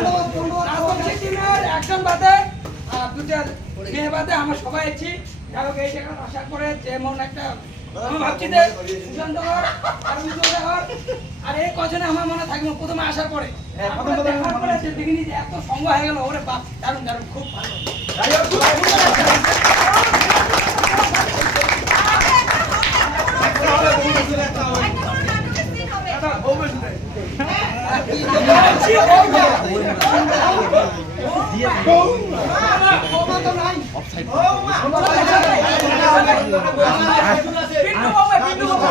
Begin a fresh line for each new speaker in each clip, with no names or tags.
রাজবংশী টিমের একজন বাদে দুটা মেয়ে বাদে আমরা সবাই আছি। যাই হোক এই জায়গায় আশা করে যেমন একটা আমি ভাবছি যে সুশান্ত ঘর আর উজ্জ্বল হর আর এই কজনে আমার মনে থাকবে প্রথমে আসার পরে। দেখার পরে দেখিনি যে এত সঙ্গ হয়ে গেল ওরে বাপ দারুণ দারুণ খুব ভালো যাই হোক, খুব সুন্দর একটা- পিন্টু বাবা, পিন্টু বাবা।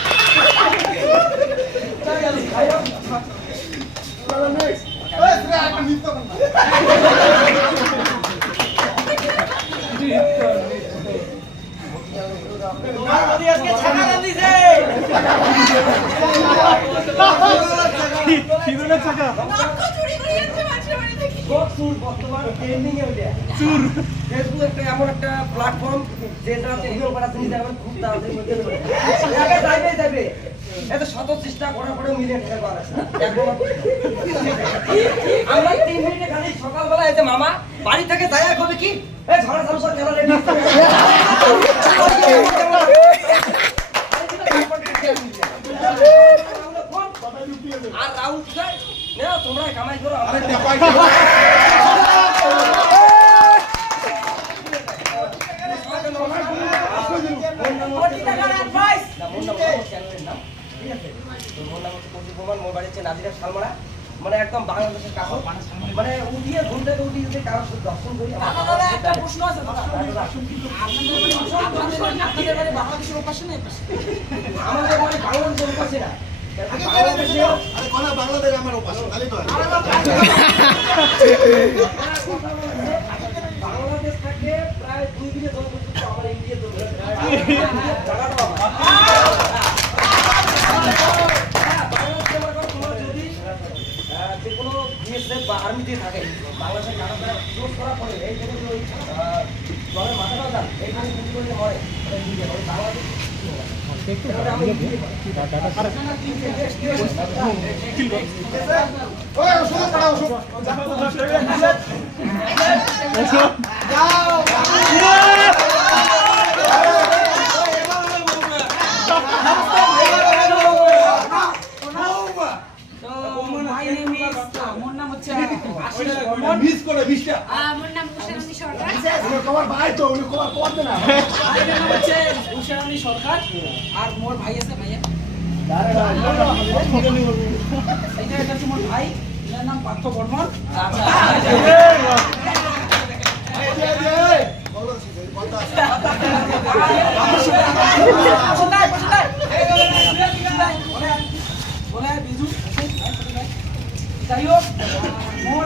next,
ফেসবুক একটা এমন একটা প্ল্যাটফর্ম যেটাতে ভিডিও বানাতে নিতে আমার খুব তাড়াতাড়ি যাইবে এত শত চেষ্টা করার পরেও। একবার আমরা তিন মিনিটে খালি সকালবেলা যে মামা বাড়ি থেকে যাই আর কি ঝড়া খেলা আর রাহুল তোমরা কামাই করো আমরা একদম বাংলাদেশের কাছে মানে উঠিয়ে ঘুম থেকে উঠিয়ে যদি কারও দর্শন করি
একটা প্রশ্ন আছে, আপনাদের বাড়ি বাংলাদেশের ওপাশে না
আমাদের মানে বাংলাদেশের উপাসে না।
বাংলাদেশ আমার তাহলে তো
বাংলাদেশ থাকে প্রায় দুই জমি পর্যন্ত আমার ইন্ডিয়া জমি যে কোনো BSF বা আর্মিতে থাকে, বাংলাদেশের কাটাতারা close করার পরে এই যে জলের মাথাটা যান, এইখানে গুলি করলে মরে, বাংলাদেশ
ওষুধ পাড়া ওষুধ
My name is, আমার নাম হচ্ছে আশিস বর্মন।
মিস করে বিশটা
আমার নাম কুশারানী সরকার
কবার ভাই তো উনি কবার করতে না
আরেকটার নাম হচ্ছে উষারানী সরকার আর মোর ভাই আছে ভাইয়া এটা এটা হচ্ছে মোর ভাই এর নাম পার্থ বর্মন যাই হোক মোর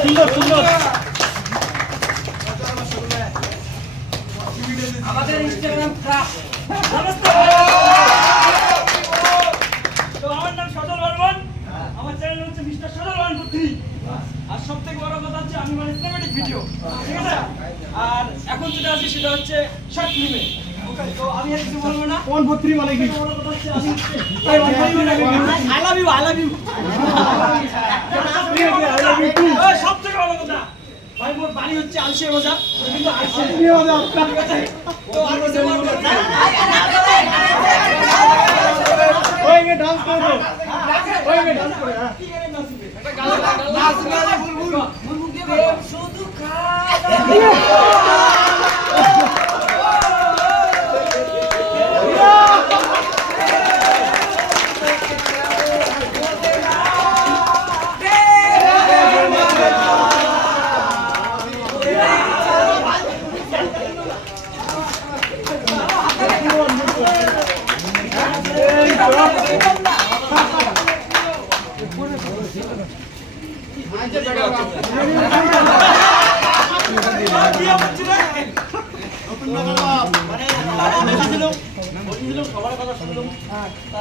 সুন্দর
সুন্দর। আমাদের ইনস্টাগ্রাম
তো আমার নাম সজল বর্মন। আমার চ্যানেল হচ্ছে মিস্টার সজল আর
সব
থেকে বড় কথা হচ্ছে আমি মানে ভিডিও ঠিক আছে? আর এখন যেটা আছে সেটা হচ্ছে শর্ট ফিল্মে
কোন ভত্রি মানে কি?
I love you I love you সব থেকে বড় কথা। ভাই মোর বাড়ি হচ্ছে আলসে বাজার। কিন্তু আলসিয়া ঠিক তো আর কিছু বলব না।
ওই গে ডান্স করো ওই গে ডান্স করে হ্যাঁ
শুধু
মানে তারা বসেছিল বসেছিল তা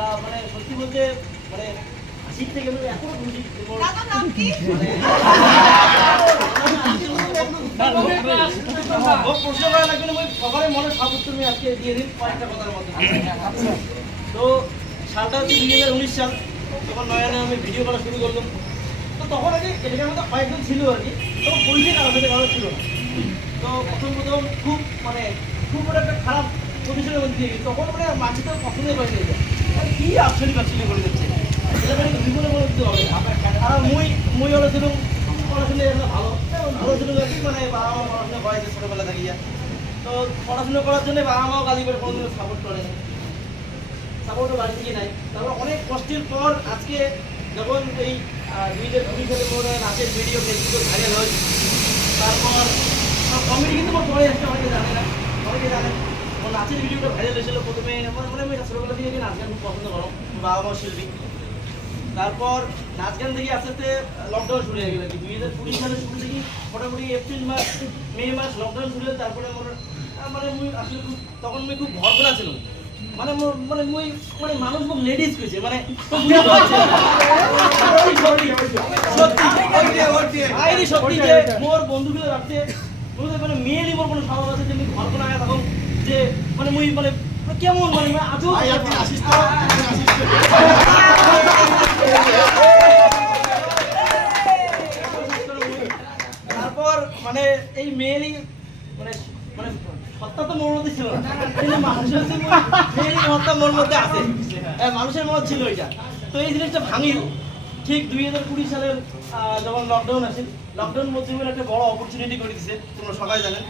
সালটা হচ্ছে দুই হাজার উনিশ সাল তখন নয়নে আমি ভিডিও করা শুরু করলাম তো তখন আগে এলাকার মধ্যে কয়েকজন ছিল আর কি। তখন পরিচয় কারোর সাথে ছিল না। তো প্রথম প্রথম খুব মানে খুব একটা খারাপ পজিশনের মধ্যে দিয়ে তখন মানে মাঝে তো পছন্দই পাইনি এটা মানে কি আসলে আসলে করে দিচ্ছে এটা মানে বিপদে বলে দিতে হবে? আর মুই মুই হলো ছিল পড়াশোনা ভালো। ভালো ছিল মানে বাবা মা পড়াশোনা করাইছে ছোটবেলা থেকে। তো পড়াশোনা করার জন্য বাবা মাও গালি করে কোনোদিনও সাপোর্ট করেনি সাপোর্টও বাড়ি থেকে নাই। তারপর অনেক কষ্টের পর আজকে যখন এই দুই হাজার কুড়ি সালে মোর নাচের ভিডিও ফেসবুকে ভাইরাল হয়, তারপর কমেডি কিন্তু আমার পরে আসছে অনেকে জানে না অনেকে জানে। ওর নাচের ভিডিওটা ভাইরাল হয়েছিল প্রথমে আমার মনে হয় ছোটবেলা থেকে নাচ গান খুব পছন্দ করো বাবা মা শিল্পী। তারপর নাচ গান থেকে আস্তে আস্তে লকডাউন শুরু হয়ে গেল দুই হাজার কুড়ি সালের শুরু থেকে মোটামুটি এপ্রিল মাস মে মাস লকডাউন শুরু হলে তারপরে আমার মানে মুই আসলে খুব তখন মুই খুব ভর করা ছিল মানে মানে মুই মানে মানুষ মুখ লেডিস কইছে মানে সত্যি সত্যি মোর বন্ধুগুলো রাখতে মানে কোনো স্বভাব আছে যে মুই ঘর কোনো আগে তখন যে মানে মুই মানে মানে কেমন মানে মানে আজও
আসিস
তারপর মানে এই মেয়েরই মানে মানে সত্তা তো মোর মধ্যে ছিল না কিন্তু মানুষের মেয়েরই মোর মধ্যে আছে। হ্যাঁ, মানুষের মধ্যে ছিল এটা। তো এই জিনিসটা ভাঙিল। ঠিক দুই হাজার কুড়ি সালের আহ, যখন লকডাউন আসে লকডাউন মধ্যে একটা বড় অপরচুনিটি করে দিছে তোমরা সবাই জানেন।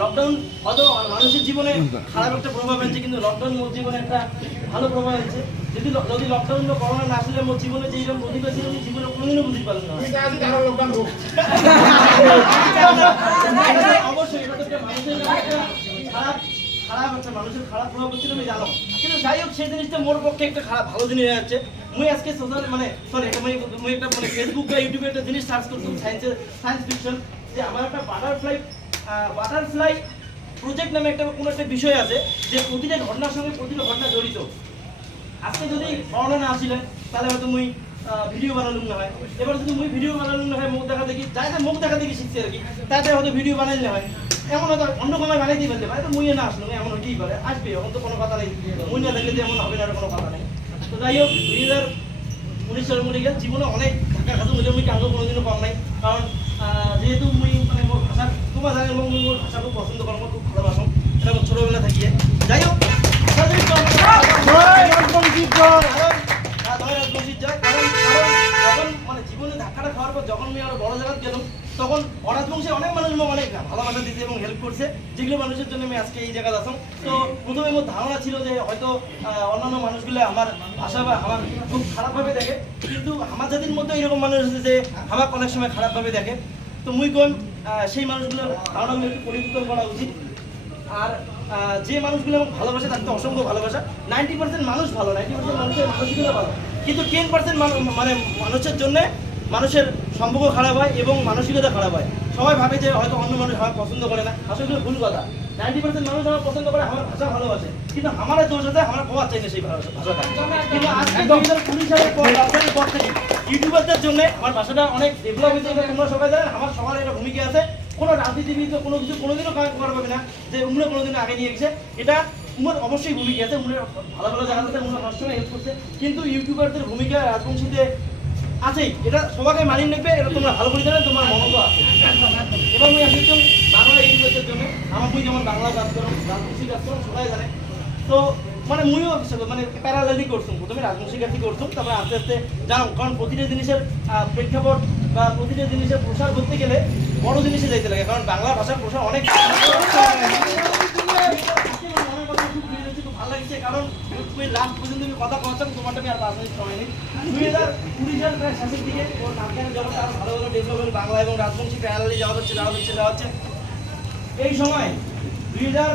লকডাউন হয়তো মানুষের জীবনে খারাপ একটা প্রভাব আনছে কিন্তু লকডাউন মোর জীবনে একটা ভালো প্রভাব আনছে যদি যদি লকডাউন বা করোনা না আসলে মোর জীবনে যে এরকম অধিকার ছিল আমি জীবনে কোনোদিনও বুঝতে পারলাম না। অবশ্যই মানুষের খারাপ খারাপ একটা মানুষের খারাপ প্রভাব হচ্ছিল আমি জানো। কিন্তু যাই হোক সেই জিনিসটা মোর পক্ষে একটা খারাপ ভালো জিনিস হয়ে যাচ্ছে। মুই আজকে সোশ্যাল মানে সরি মুই মুই একটা মানে ফেসবুক বা ইউটিউবে একটা জিনিস সার্চ করতাম সায়েন্সের সায়েন্স ফিকশন যে আমার একটা বাটারফ্লাই বাটারফ্লাই প্রজেক্ট নামে একটা কোনো একটা বিষয় আছে, যে প্রতিটা ঘটনার সঙ্গে প্রতিটা ঘটনা জড়িত। আজকে যদি করোনা না আসলে, তাহলে হয়তো মুই ভিডিও বানালুম না হয়। এবার যদি মুই ভিডিও বানালুম না হয়, মুখ দেখা দেখি যাই মুখ দেখা দেখি শিখছে আর কি তাতে হয়তো ভিডিও বানাইলে হয়। এমন হয়তো অন্য সময় বানাই দিয়ে ফেলতে পারে তো মুইয়ে না আসলো এমন হতেই পারে। আসবে, এখন তো কোনো কথা নেই। মুই না দেখলে যে এমন হবে না কোনো কথা নেই। তো যাই হোক দুই হাজার উনিশ মধ্যে গেছে জীবনে অনেক ধাক্কা খাতে বলে আমি কাউকে কোনোদিনও পাম নাই। কারণ যেহেতু মুই মানে মোর ভাষা, তোমার জানেন এবং মুই মোর ভাষা খুব পছন্দ করো মোর খুব ভালোবাসো। এটা মোর ছোটবেলা থাকিয়ে। যাই হোক মানে জীবনে ধাক্কাটা খাওয়ার পর যখন আমি আরও বড় জায়গা গেলাম, তখন অনাথ বংশে অনেক মানুষ অনেক ভালোবাসা দিতে এবং হেল্প করছে, যেগুলো মানুষের জন্য আমি আজকে এই জায়গায় আসলাম। তো প্রথমে আমার ধারণা ছিল যে হয়তো অন্যান্য মানুষগুলো আমার ভাষা বা আমার খুব খারাপভাবে দেখে, কিন্তু আমার জাতির মধ্যে এরকম মানুষ আছে যে আমাকে অনেক সময় খারাপভাবে দেখে। তো মুই কোন সেই মানুষগুলোর ধারণা আমি একটু পরিবর্তন করা উচিত। আর যে মানুষগুলো আমাকে ভালোবাসে তার তো অসংখ্য ভালোবাসা। নাইনটি পার্সেন্ট মানুষ ভালো নাইনটি পার্সেন্ট মানুষের মানসিকতা ভালো। কিন্তু টেন পার্সেন্ট মানে মানুষের জন্য মানুষের সম্পর্ক খারাপ হয় এবং মানসিকতা খারাপ হয়। সবাই ভাবে যে হয়তো অন্য মানুষ আমার পছন্দ করে না। আসলে ভুল কথা। নাইনটি পার্সেন্ট মানুষ আমার পছন্দ করে আমার ভাষা ভালোবাসে। কিন্তু আমার দোষ আছে আমার পাওয়ার চাই না সেই ভাষাটা। কিন্তু আজকে কুড়ি সালের পর থেকে ইউটিউবারদের জন্য আমার ভাষাটা অনেক ডেভেলপ হয়েছে। তোমরা সবাই জানেন আমার সবার একটা ভূমিকা আছে। কোনো রাজনীতিবিদ কোনো কিছু কোনোদিনও কাজ করা পাবে না। যে উমরা কোনোদিন আগে নিয়ে গেছে। এটা উমার অবশ্যই ভূমিকা আছে। উনার ভালো ভালো জায়গাতে উনার সবসময় হেল্প করছে। কিন্তু ইউটিউবারদের ভূমিকা রাজবংশীতে আছেই। এটা সবাইকে মানিয়ে নেবে, এটা তোমরা ভালো করে জানেন তোমার মনোজ আছে। এবং আমি আসছি বাংলা ইউনিভার্সিটির জন্য, আমার মুই যেমন বাংলা কাজ করো, রাজবংশী কাজ করো, সবাই জানে। তো মানে মুইও মানে প্যারালালি করতাম প্রথমে রাজবংশী কাজই করতাম তারপরে আস্তে আস্তে জানো কারণ প্রতিটা জিনিসের প্রেক্ষাপট বা প্রতিটা জিনিসের প্রসার করতে গেলে বড় জিনিসে যাইতে লাগে, কারণ বাংলা ভাষার প্রসার অনেক মনের কথা খুব ফিরে যাচ্ছে, খুব ভালো লাগছে, কারণ তুমি লাস্ট পর্যন্ত তুমি কথা বলতাম তোমারটা আমি আর মিনিট সময় দুই হাজার কুড়ি সাল ভালো ভালো বাংলা এবং রাজবংশী প্যারালালি যাওয়া হচ্ছে, যাওয়া যাওয়া হচ্ছে। এই সময় দুই হাজার